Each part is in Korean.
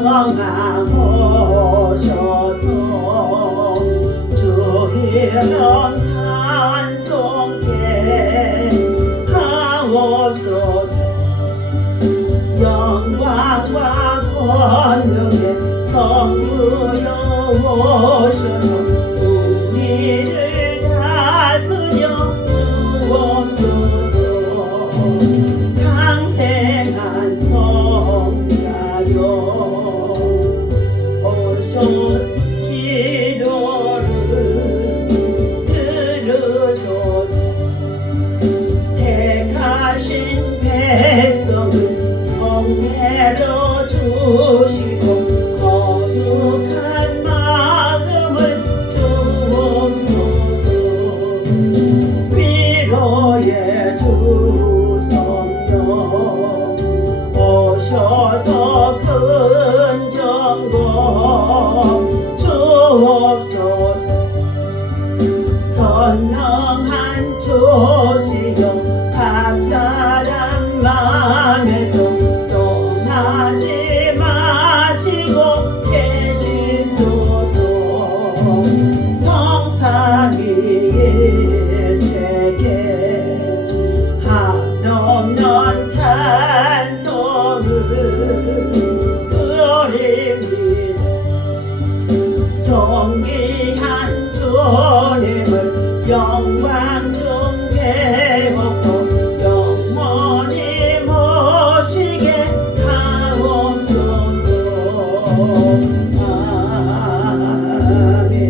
평강하셔서 주의 이름 찬송케 하옵소서. 영광과 권능의 성부여 오셔서 우리를 다스려 주옵소서. 강생한 성자여 오셔서 기도를 들으소서. 택하신 백성을 영예로 주시고 거룩한 마음을 주옵소서. 위로의 주 성령 오셔서 큰 정복 주옵소서. 전능한 주시여 각 사람 마음에서 떠나지 마시고 계시소서. 성삼위일체께 한없는 찬송을 드립니다. 존귀한 주님을 영광 중 배웠고 영원히 모시게 하옵소서. 아멘.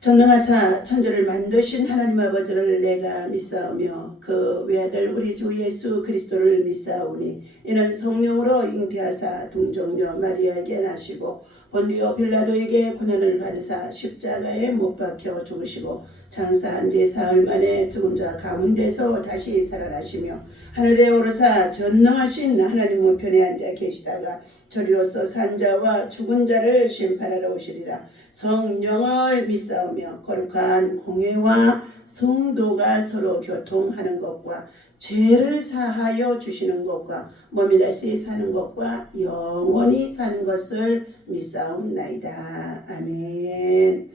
전능하사 천지를 만드신 하나님 아버지를 내가 믿사오며 그 외아들 우리 주 예수 그리스도를 믿사오니 이는 성령으로 잉태하사 동정녀 마리아에게 나시고 본디오 빌라도에게 고난을 받으사 십자가에 못 박혀 죽으시고 장사한 지 사흘 만에 죽은 자 가운데서 다시 살아나시며 하늘에 오르사 전능하신 하나님 우편에 앉아 계시다가 저리로서 산 자와 죽은 자를 심판하러 오시리라. 성령을 믿사오며 거룩한 공회와 성도가 서로 교통하는 것과 죄를 사하여 주시는 것과 몸이 다시 사는 것과 영원히 사는 것을 믿사옵나이다. 아멘.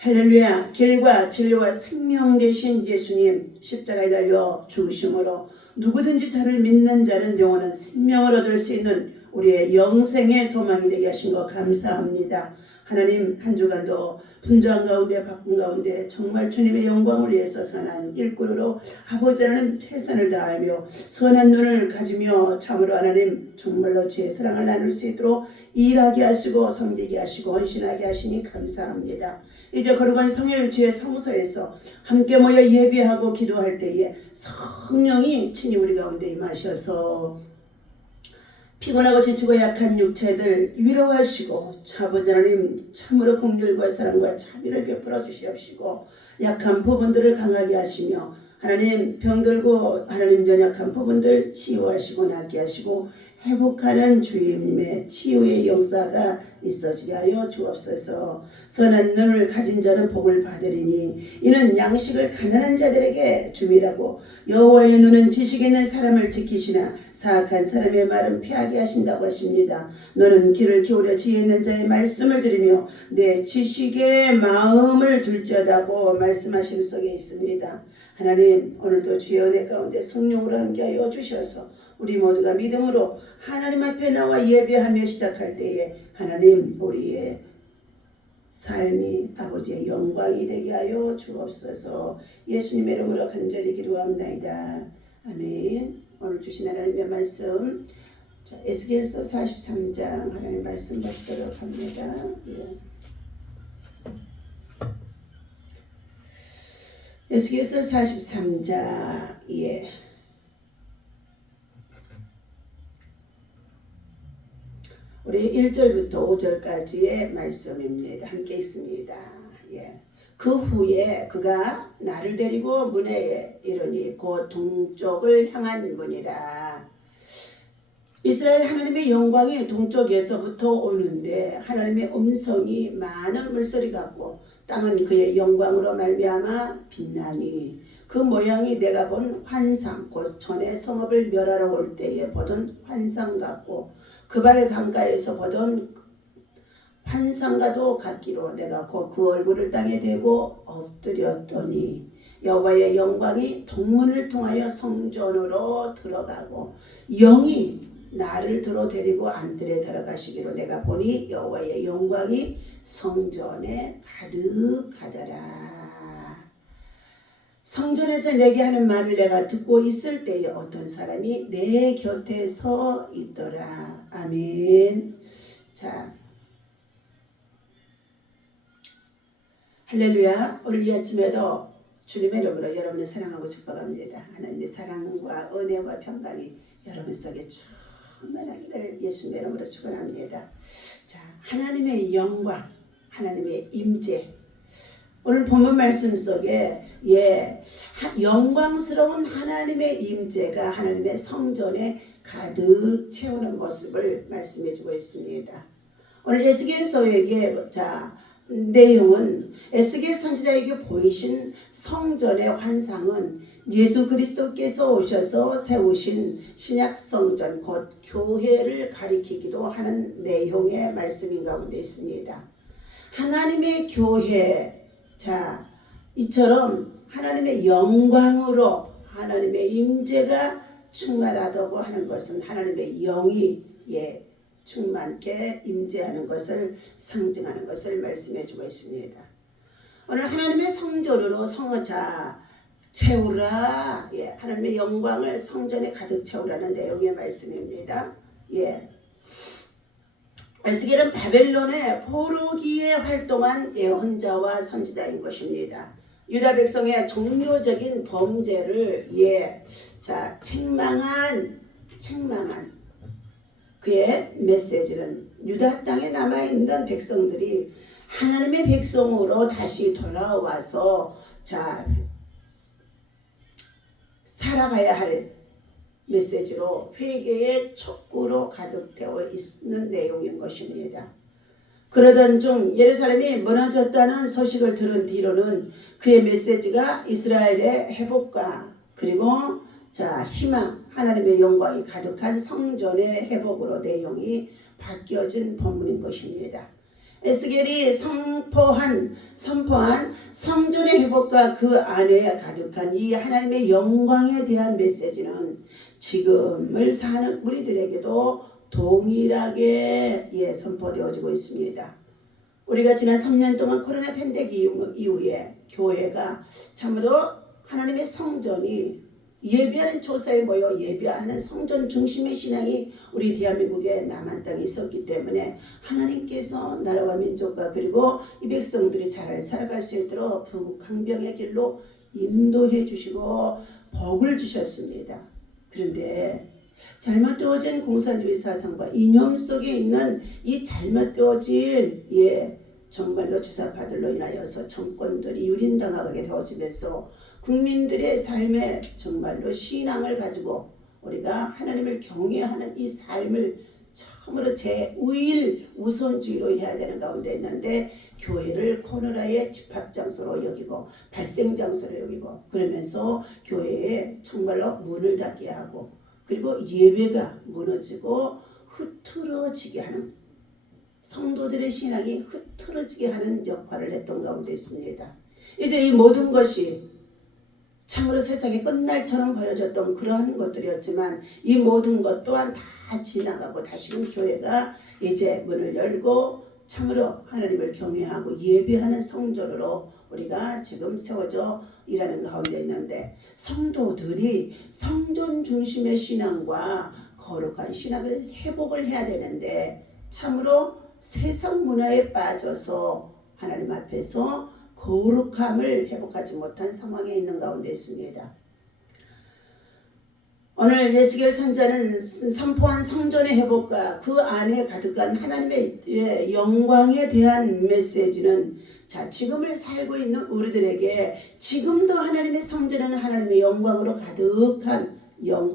할렐루야. 길과 진리와 생명 되신 예수님 십자가에 달려 죽으심으로 누구든지 저를 믿는 자는 영원한 생명을 얻을 수 있는 우리의 영생의 소망이 되게 하신 것 감사합니다. 하나님, 한 주간도 분주한 가운데 바쁜 가운데 정말 주님의 영광을 위해서 선한 일꾼으로 아버지 하나님 최선을 다하며 선한 눈을 가지며 참으로 하나님 정말로 주의 사랑을 나눌 수 있도록 일하게 하시고 섬기게 하시고 헌신하게 하시니 감사합니다. 이제 거룩한 성일 주의 성소에서 함께 모여 예배하고 기도할 때에 성령이 친히 우리 가운데 임하셔서 피곤하고 지치고 약한 육체들 위로하시고 아버지 하나님 참으로 긍휼과 사랑과 자비를 베풀어 주시옵시고 약한 부분들을 강하게 하시며 하나님 병들고 하나님 연약한 부분들 치유하시고 낫게 하시고 회복하는 주님의 치유의 역사가 있어지게 하여 주옵소서. 선한 눈을 가진 자는 복을 받으리니 이는 양식을 가난한 자들에게 줌이라고. 여호와의 눈은 지식 있는 사람을 지키시나 사악한 사람의 말은 패하게 하신다고 하십니다. 너는 귀를 기울여 지혜 있는 자의 말씀을 들으며 내 지식의 마음을 둘지어다고 말씀하심 속에 있습니다. 하나님, 오늘도 주의 은혜 가운데 성령으로 함께하여 주셔서 우리 모두가 믿음으로 하나님 앞에 나와 예배하며 시작할 때에 하나님 우리의 삶이 아버지의 영광이 되게 하여 주옵소서. 예수님의 이름으로 간절히 기도합나이다. 아멘. 오늘 주신 하나님의 말씀, 자, 에스겔서 43장 하나님 말씀 보시도록 합니다. 예. 에스겔서 43장 예. 우리 1절부터 5절까지의 말씀입니다. 함께 있습니다. 예. 그 후에 그가 나를 데리고 문에 이르니 곧 동쪽을 향한 문이라. 이스라엘 하나님의 영광이 동쪽에서부터 오는데 하나님의 음성이 많은 물소리 같고 땅은 그의 영광으로 말미암아 빛나니 그 모양이 내가 본 환상, 곧 전에 성읍을 멸하러 올 때에 보던 환상 같고 그 발 강가에서 보던 환상과도 같기로 내가 곧 그 얼굴을 땅에 대고 엎드렸더니 여호와의 영광이 동문을 통하여 성전으로 들어가고 영이 나를 들어 데리고 안뜰에 들어가시기로 내가 보니 여호와의 영광이 성전에 가득하더라. 성전에서 내게 하는 말을 내가 듣고 있을 때에 어떤 사람이 내 곁에 서 있더라. 아멘. 자, 할렐루야. 오늘 이 아침에도 주님의 이름으로 여러분을 사랑하고 축복합니다. 하나님의 사랑과 은혜와 평강이 여러분 속에 충만하기를 예수님의 이름으로 축원합니다. 자, 하나님의 영광, 하나님의 임재. 오늘 본문 말씀 속에 영광스러운 하나님의 임재가 하나님의 성전에 가득 채우는 모습을 말씀해주고 있습니다. 오늘 에스겔서에게 내용은 에스겔 선지자에게 보이신 성전의 환상은 예수 그리스도께서 오셔서 세우신 신약 성전 곧 교회를 가리키기도 하는 내용의 말씀인 가운데 있습니다. 하나님의 교회, 이처럼 하나님의 영광으로 하나님의 임재가 충만하다고 하는 것은 하나님의 영이 충만케 임재하는 것을 상징하는 것을 말씀해주고 있습니다. 오늘 하나님의 성전으로 채우라. 하나님의 영광을 성전에 가득 채우라는 내용의 말씀입니다. 에스겔은 바벨론의 포로기에 활동한 예언자와 선지자인 것입니다. 유다 백성의 종교적인 범죄를 책망한 그의 메시지는 유다 땅에 남아있는 백성들이 하나님의 백성으로 다시 돌아와서 살아가야 할 메시지로 회개의 촉구로 가득되어 있는 내용인 것입니다. 그러던 중 예루살렘이 무너졌다는 소식을 들은 뒤로는 그의 메시지가 이스라엘의 회복과 그리고 희망, 하나님의 영광이 가득한 성전의 회복으로 내용이 바뀌어진 본문인 것입니다. 에스겔이 선포한 성전의 회복과 그 안에 가득한 이 하나님의 영광에 대한 메시지는 지금을 사는 우리들에게도 동일하게 선포되어지고 있습니다. 우리가 지난 3년 동안 코로나 팬데믹 이후에 교회가 참으로 하나님의 성전이 예배하는 조사에 모여 예배하는 성전 중심의 신앙이 우리 대한민국의 남한 땅에 있었기 때문에 하나님께서 나라와 민족과 그리고 이 백성들이 잘 살아갈 수 있도록 북한병의 길로 인도해 주시고 복을 주셨습니다. 그런데 잘못되어진 공산주의 사상과 이념 속에 있는 이 잘못되어진 정말로 주사파들로 인하여서 정권들이 유린당하게 되어지면서 국민들의 삶에 정말로 신앙을 가지고 우리가 하나님을 경외하는 이 삶을 처음으로 제1 우선주의로 해야 되는 가운데 있는데 교회를 코로나의 집합장소로 여기고 발생장소로 여기고 그러면서 교회에 정말로 문을 닫게 하고 그리고 예배가 무너지고 흐트러지게 하는 성도들의 신앙이 흐트러지게 하는 역할을 했던 가운데 있습니다. 이제 이 모든 것이 참으로 세상이 끝날처럼 보여졌던 그러한 것들이었지만 이 모든 것 또한 다 지나가고 다시는 교회가 이제 문을 열고 참으로 하나님을 경외하고 예배하는 성전으로 우리가 지금 세워져 일하는 가운데 있는데 성도들이 성전 중심의 신앙과 거룩한 신앙을 회복을 해야 되는데 참으로 세상 문화에 빠져서 하나님 앞에서 거룩함을 회복하지 못한 상황에 있는 가운데 있습니다. 오늘 에스겔 선지자는 선포한 성전의 회복과 그 안에 가득한 하나님의 영광에 대한 메시지는 지금을 살고 있는 우리들에게 지금도 하나님의 성전에는 하나님의 영광으로 가득한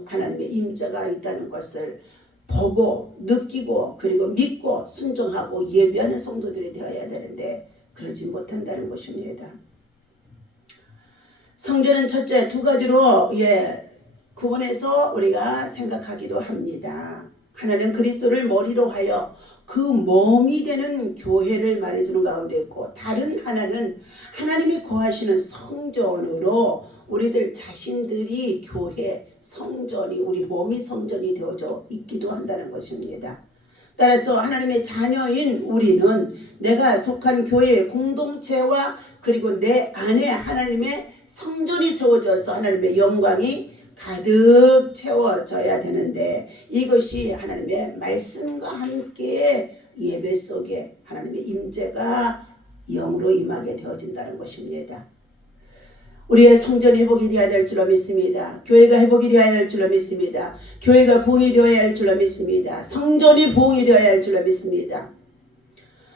하나님의 임재가 있다는 것을 보고 느끼고 그리고 믿고 순종하고 예배하는 성도들이 되어야 되는데 그러지 못한다는 것입니다. 성전은 첫째 두 가지로 구분해서 우리가 생각하기도 합니다. 하나는 그리스도를 머리로 하여 그 몸이 되는 교회를 말해주는 가운데 있고, 다른 하나는 하나님이 거하시는 성전으로 우리들 자신들이 교회 성전이, 우리 몸이 성전이 되어져 있기도 한다는 것입니다. 따라서 하나님의 자녀인 우리는 내가 속한 교회의 공동체와 그리고 내 안에 하나님의 성전이 세워져서 하나님의 영광이 가득 채워져야 되는데, 이것이 하나님의 말씀과 함께 예배 속에 하나님의 임재가 영으로 임하게 되어진다는 것입니다. 우리의 성전 회복이 되어야 될 줄로 믿습니다. 교회가 회복이 되어야 될 줄로 믿습니다. 교회가 부흥이 되어야 할 줄로 믿습니다. 성전이 부흥이 되어야 할 줄로 믿습니다.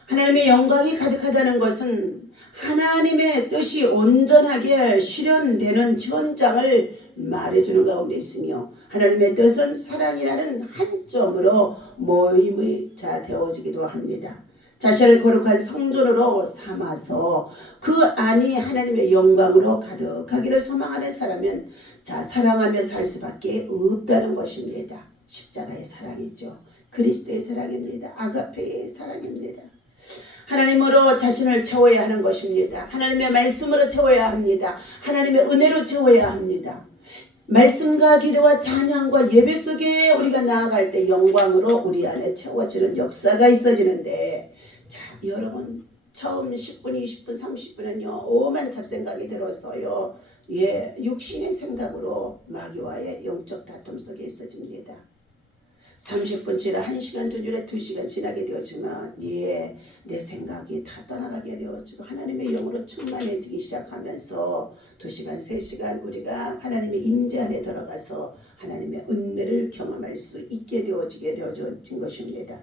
하나님의 영광이 가득하다는 것은 하나님의 뜻이 온전하게 실현되는 현장을 말해주는 가운데 있으며, 하나님의 뜻은 사랑이라는 한 점으로 모임이 되어지기도 합니다. 자신을 거룩한 성전으로 삼아서 그 안이 하나님의 영광으로 가득하기를 소망하는 사람은 사랑하며 살 수밖에 없다는 것입니다. 십자가의 사랑이죠. 그리스도의 사랑입니다. 아가페의 사랑입니다. 하나님으로 자신을 채워야 하는 것입니다. 하나님의 말씀으로 채워야 합니다. 하나님의 은혜로 채워야 합니다. 말씀과 기도와 찬양과 예배 속에 우리가 나아갈 때 영광으로 우리 안에 채워지는 역사가 있어지는데, 여러분 처음 10분, 20분, 30분은요 오만 잡생각이 들어서요 육신의 생각으로 마귀와의 영적 다툼 속에 있어집니다. 30분 지나 1시간 전에 2시간 지나게 되었지만 내 생각이 다 떠나가게 되어지고 하나님의 영으로 충만해지기 시작하면서 2시간, 3시간 우리가 하나님의 임재 안에 들어가서 하나님의 은혜를 경험할 수 있게 되어진 것입니다.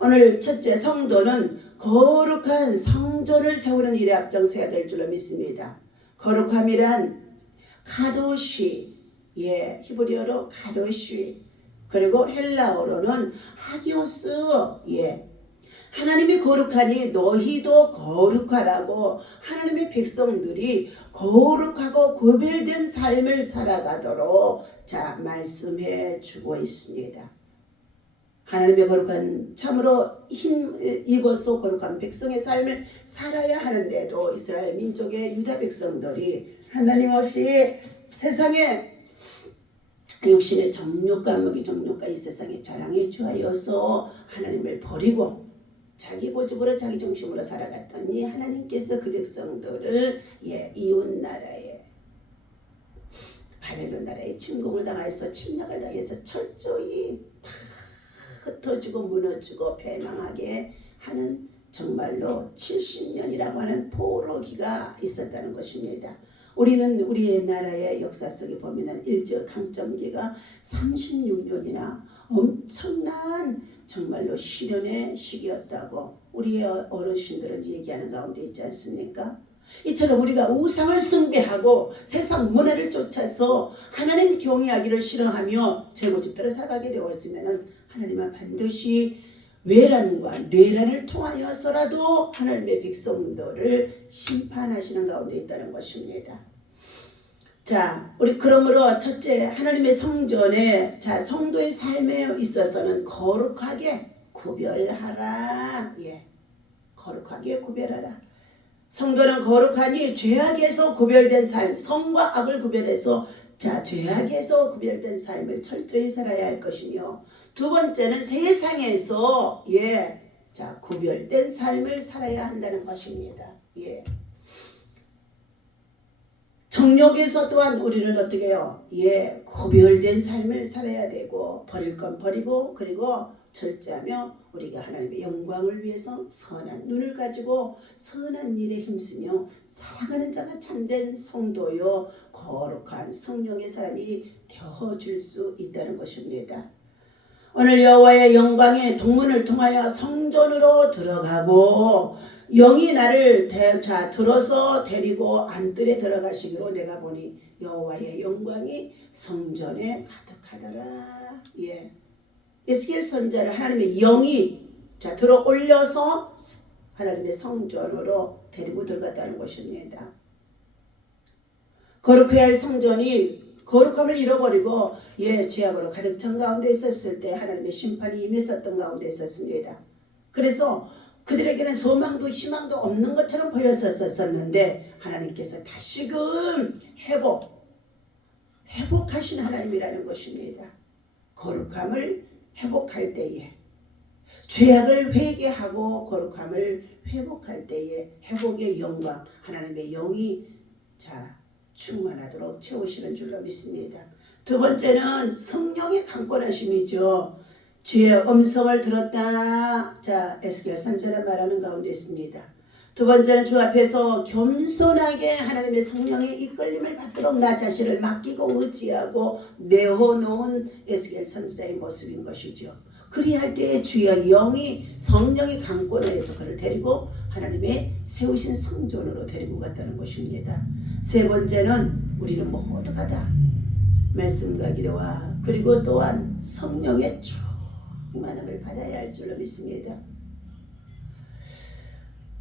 오늘 첫째, 성도는 거룩한 성전을 세우는 일에 앞장서야 될 줄로 믿습니다. 거룩함이란 카도시, 히브리어로 카도시, 그리고 헬라어로는 하기오스, 하나님이 거룩하니 너희도 거룩하라고 하나님의 백성들이 거룩하고 구별된 삶을 살아가도록 말씀해 주고 있습니다. 하나님의 거룩한, 참으로 힘을 입어서 거룩한 백성의 삶을 살아야 하는데도 이스라엘 민족의 유다 백성들이 하나님 없이 세상에 육신의 정욕과 무기정욕과 이 세상의 자랑에 취하여서 하나님을 버리고 자기 고집으로 자기 중심으로 살아갔더니 하나님께서 그 백성들을 이웃 나라에, 바벨론 나라에 침공을 당해서 침략을 당해서 철저히 다 흩어지고 무너지고 패망하게 하는, 정말로 70년이라고 하는 포로기가 있었다는 것입니다. 우리는 우리의 나라의 역사 속에 보면은 일제강점기가 36년이나 엄청난 정말로 시련의 시기였다고 우리의 어르신들은 얘기하는 가운데 있지 않습니까? 이처럼 우리가 우상을 숭배하고 세상 문화를 쫓아서 하나님 경외하기를 싫어하며 제 고집대로 살아가게 되어지면은 하나님은 반드시 외란과 뇌란을 통하여서라도 하나님의 백성들을 심판하시는 가운데 있다는 것입니다. 우리 그러므로 첫째, 하나님의 성전에 성도의 삶에 있어서는 거룩하게 구별하라. 거룩하게 구별하라. 성도는 거룩하니 죄악에서 구별된 삶, 성과 악을 구별해서 죄악에서 구별된 삶을 철저히 살아야 할 것이며, 두 번째는 세상에서 구별된 삶을 살아야 한다는 것입니다. 정욕에서 또한 우리는 어떻게 해요? 구별된 삶을 살아야 되고, 버릴 건 버리고, 그리고 절제하며 우리가 하나님의 영광을 위해서 선한 눈을 가지고 선한 일에 힘쓰며 살아가는 자가 참된 성도요 거룩한 성령의 사람이 되어줄 수 있다는 것입니다. 오늘 여호와의 영광의 동문을 통하여 성전으로 들어가고, 영이 나를 들어서 데리고 안뜰에 들어가시기로 내가 보니 여호와의 영광이 성전에 가득하더라. 에스겔 선지자를 하나님의 영이 들어 올려서 하나님의 성전으로 데리고 들어갔다는 것입니다. 거룩해야 할 성전이 거룩함을 잃어버리고 죄악으로 가득 찬 가운데 있었을 때 하나님의 심판이 임했었던 가운데 있었습니다. 그래서 그들에게는 소망도 희망도 없는 것처럼 보였었는데 하나님께서 다시금 회복하신 하나님이라는 것입니다. 거룩함을 회복할 때에, 죄악을 회개하고 거룩함을 회복할 때에 회복의 영광, 하나님의 영이 충만하도록 채우시는 줄로 믿습니다. 두 번째는 성령의 강권하심이죠. 주의 음성을 들었다. 에스겔 선지자가 말하는 가운데 있습니다. 두 번째는 주 앞에서 겸손하게 하나님의 성령의 이끌림을 받도록 나 자신을 맡기고 의지하고 내어놓은 에스겔 선지자의 모습인 것이죠. 그리할 때에 주의 영이 성령의 강권하에서 그를 데리고 하나님의 세우신 성전으로 데리고 갔다는 것입니다. 세 번째는 우리는 모두가 다 말씀과 기도와 그리고 또한 성령의 충만함을 받아야 할 줄로 믿습니다.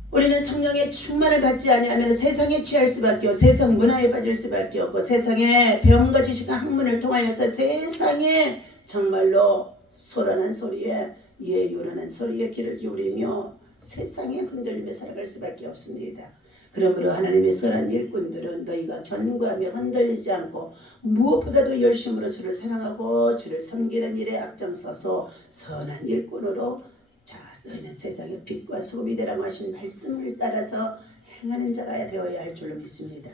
우리는 성령의 충만을 받지 아니하면 세상에 취할 수밖에 없고 세상 문화에 빠질 수밖에 없고 세상의 배움과 지식과 학문을 통하여서 세상에 정말로 소란한 소리에 요란한 소리에 귀를 기울이며 세상에 흔들리며 살아갈 수밖에 없습니다. 그러므로 하나님의 선한 일꾼들은 너희가 견고하며 흔들리지 않고 무엇보다도 열심으로 주를 사랑하고 주를 섬기는 일에 앞장서서 선한 일꾼으로 너희는 세상의 빛과 소금이 되라고 하신 말씀을 따라서 행하는 자가 되어야 할 줄로 믿습니다.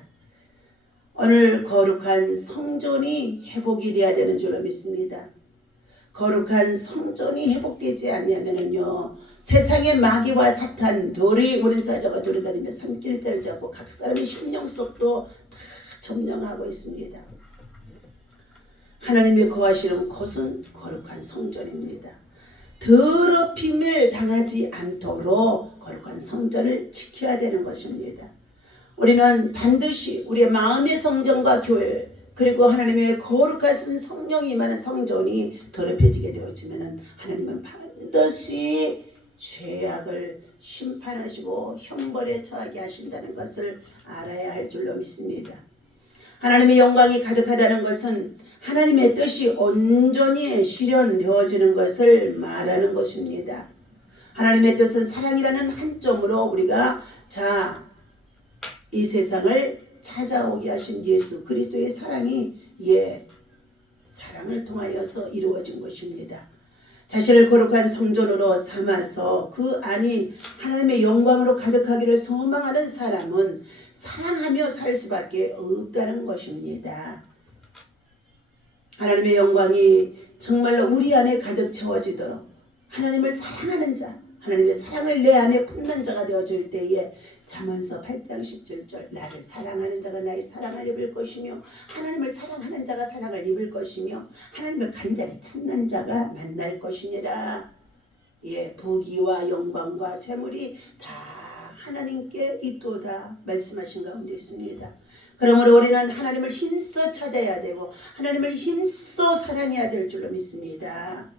오늘 거룩한 성전이 회복이 되어야 되는 줄로 믿습니다. 거룩한 성전이 회복되지 아니하면은요 세상의 마귀와 사탄 둘이 우리 사자가 돌아다니며 산길자를 잡고 각 사람의 심령 속도 다 점령하고 있습니다. 하나님이 거하시는 곳은 거룩한 성전입니다. 더럽힘을 당하지 않도록 거룩한 성전을 지켜야 되는 것입니다. 우리는 반드시 우리의 마음의 성전과 교회 그리고 하나님의 거룩하신 성령이 임하는 성전이 더럽혀지게 되어지면 하나님은 반드시 죄악을 심판하시고 형벌에 처하게 하신다는 것을 알아야 할 줄로 믿습니다. 하나님의 영광이 가득하다는 것은 하나님의 뜻이 온전히 실현되어지는 것을 말하는 것입니다. 하나님의 뜻은 사랑이라는 한 점으로 우리가 이 세상을 찾아오게 하신 예수 그리스도의 사랑이 사랑을 통하여서 이루어진 것입니다. 자신을 거룩한 성전으로 삼아서 그 안이 하나님의 영광으로 가득하기를 소망하는 사람은 사랑하며 살 수밖에 없다는 것입니다. 하나님의 영광이 정말로 우리 안에 가득 채워지도록 하나님을 사랑하는 자, 하나님의 사랑을 내 안에 품는 자가 되어질 때에 잠언서 8장 17절 나를 사랑하는 자가 나의 사랑을 입을 것이며 하나님을 사랑하는 자가 사랑을 입을 것이며 하나님을 간절히 찾는 자가 만날 것이니라. 부귀와 영광과 재물이 다 하나님께 있도다 말씀하신 가운데 있습니다. 그러므로 우리는 하나님을 힘써 찾아야 되고 하나님을 힘써 사랑해야 될 줄로 믿습니다.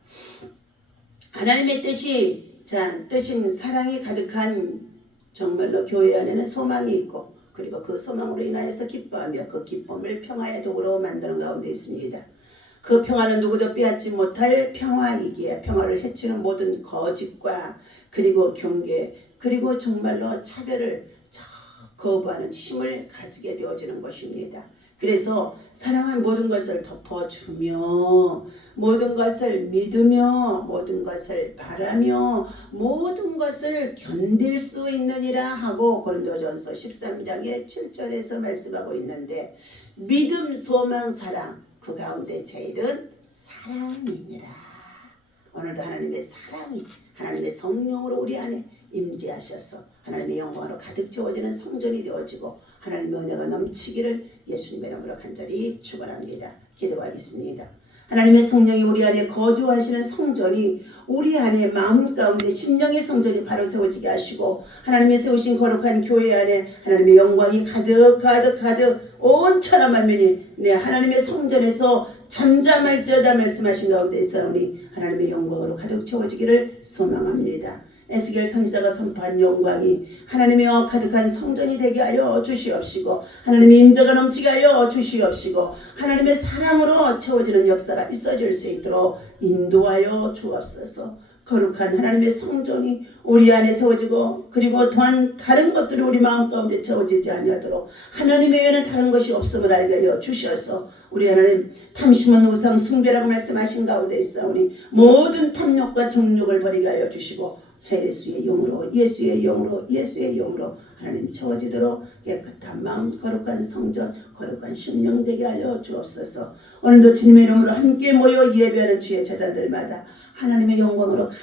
하나님의 뜻인 사랑이 가득한 정말로 교회 안에는 소망이 있고 그리고 그 소망으로 인하여서 기뻐하며 그 기쁨을 평화의 도구로 만드는 가운데 있습니다. 그 평화는 누구도 빼앗지 못할 평화이기에 평화를 해치는 모든 거짓과 그리고 경계 그리고 정말로 차별을 거부하는 힘을 가지게 되어지는 것입니다. 그래서 사랑한 모든 것을 덮어주며 모든 것을 믿으며 모든 것을 바라며 모든 것을 견딜 수 있느니라 하고 고린도전서 13장의 7절에서 말씀하고 있는데 믿음, 소망, 사랑 그 가운데 제일은 사랑이니라. 오늘도 하나님의 사랑이 하나님의 성령으로 우리 안에 임재하셔서 하나님의 영광으로 가득 채워지는 성전이 되어지고 하나님의 은혜가 넘치기를 예수님의 이름으로 간절히 축원합니다. 기도하겠습니다. 하나님의 성령이 우리 안에 거주하시는 성전이 우리 안에 마음 가운데 심령의 성전이 바로 세워지게 하시고 하나님의 세우신 거룩한 교회 안에 하나님의 영광이 가득 온 천하 만민이 하나님의 성전에서 잠잠할지어다 말씀하신 가운데 있사오니 하나님의 영광으로 가득 채워지기를 소망합니다. 에스겔 선지자가 선포한 영광이 하나님이여 가득한 성전이 되게 하여 주시옵시고 하나님의 인자가 넘치게 하여 주시옵시고 하나님의 사랑으로 채워지는 역사가 있어질 수 있도록 인도하여 주옵소서. 거룩한 하나님의 성전이 우리 안에 세워지고 그리고 또한 다른 것들이 우리 마음 가운데 채워지지 아니하도록 하나님 외에는 다른 것이 없음을 알게 하여 주셔서 우리 하나님 탐심은 우상 숭배라고 말씀하신 가운데 있사오니 모든 탐욕과 정욕을 버리게 하여 주시고 예수의 영으로 예수의 영으로 예수의 영으로 하나님 채워지도록 깨끗한 마음 거룩한 성전 거룩한 심령 되게 하여 주옵소서. 오늘도 주님의 이름으로 함께 모여 예배하는 주의 제단들마다 하나님의 영광으로 가득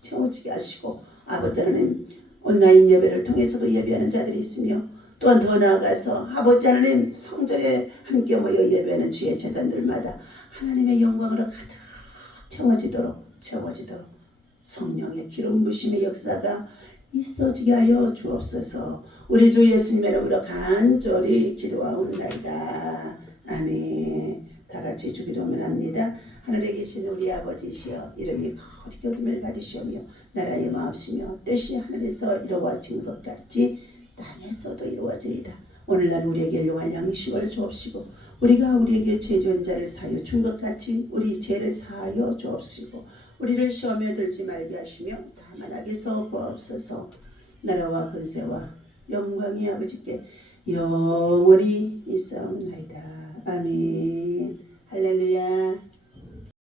채워지게 하시고 아버지 하나님 온라인 예배를 통해서도 예배하는 자들이 있으며 또한 더 나아가서 아버지 하나님 성전에 함께 모여 예배하는 주의 제단들마다 하나님의 영광으로 가득 채워지도록 성령의 기름 부심의 역사가 있어지게 하여 주옵소서. 우리 주 예수님의 이름으로 간절히 기도하옵나이다. 아멘. 다 같이 주기도문 합니다. 하늘에 계신 우리 아버지시여 이름이 거룩히 여김을 받으시오며 나라의 마옵시며 뜻이 하늘에서 이루어진 것 같이 땅에서도 이루어지이다. 오늘날 우리에게 용할 양식을 주옵시고 우리가 우리에게 죄 지은 자를 사하여 준 것 같이 우리 죄를 사하여 주옵시고 우리를 시험에 들지 말게 하시며 다만 악에서 구하옵소서. 나라와 권세와 영광이 아버지께 영원히 있사옵나이다. 아멘. 할렐루야.